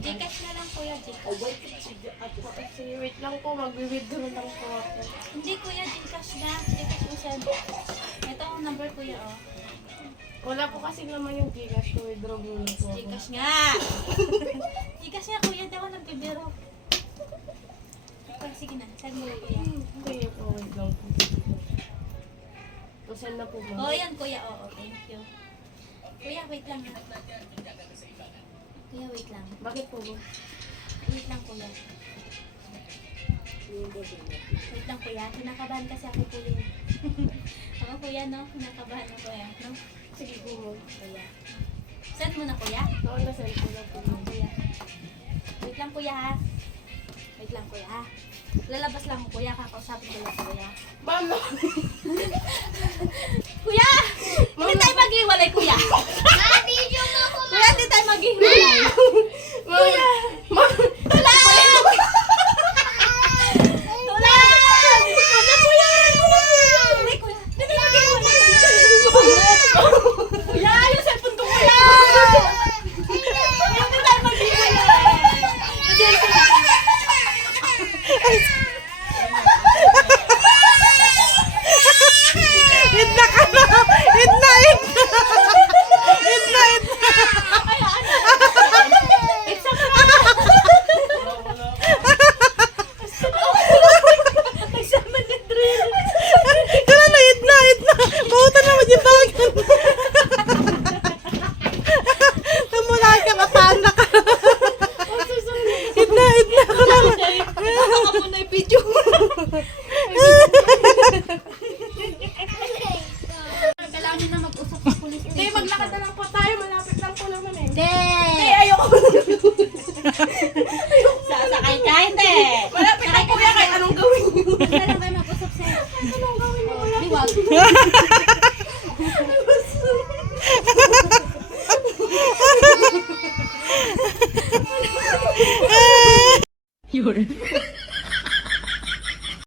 Gcash na lang kuya, Gcash. Wait lang po, mag-withdraw lang po ako. Hindi kuya, Gcash na. Gcash mo send. Ito ang number kuya, oh. Wala po kasi naman yung Gcash to withdraw muna po ako. Gcash nga! Gcash nga kuya, daw nagbibiro. Okay, sige na, send mo lang kuya. Sige po, wait lang po. Send na po ba? Oh, yan kuya, oo, thank you. Kuya, wait lang ha. Kuya, wait lang. Bakit po ba? Wait lang kuya. Wait lang kuya, kinakabahan kasi ako kuya. Ako kuya, no? Kinakabahan ako kuya, no? Sige po mo. Kuya. Send mo na kuya. Oo, na-send ko na po. Kuya. Wait lang kuya ha. Wait lang kuya ha. Lalabas lang mo kuya, kakausapin ko lang kuya. Ma'am, no. Kuya! Hindi tayo maghiwalay kuya. Kuya, hindi tayo maghiwalay. Kuya! Ma'am! Tulang! Tulang! Kuya! Hindi kuya. Hindi tayo maghiwalay. Kuya, yung cellphone ko kuya! Hindi tayo maghiwalay. Idna ka na! Idna! It's a Nagsama ni Drill. Kala na, idna! Bautan naman yung bagan. Tumula ka, matanda ka. Idna! Kala na. Baka mo na yung video. Kailangan nyo na mag-usap sa pulis. Hindi, maglakad na lang po tayo. Malapit lang po naman eh. Hindi! Ayoko. Sasakay ka, hindi! Malapit lang po yan. Kahit anong gawin niyo. Basta lang kayo mag-usap sa'yo. Anong gawin niyo? Di wag. Yun.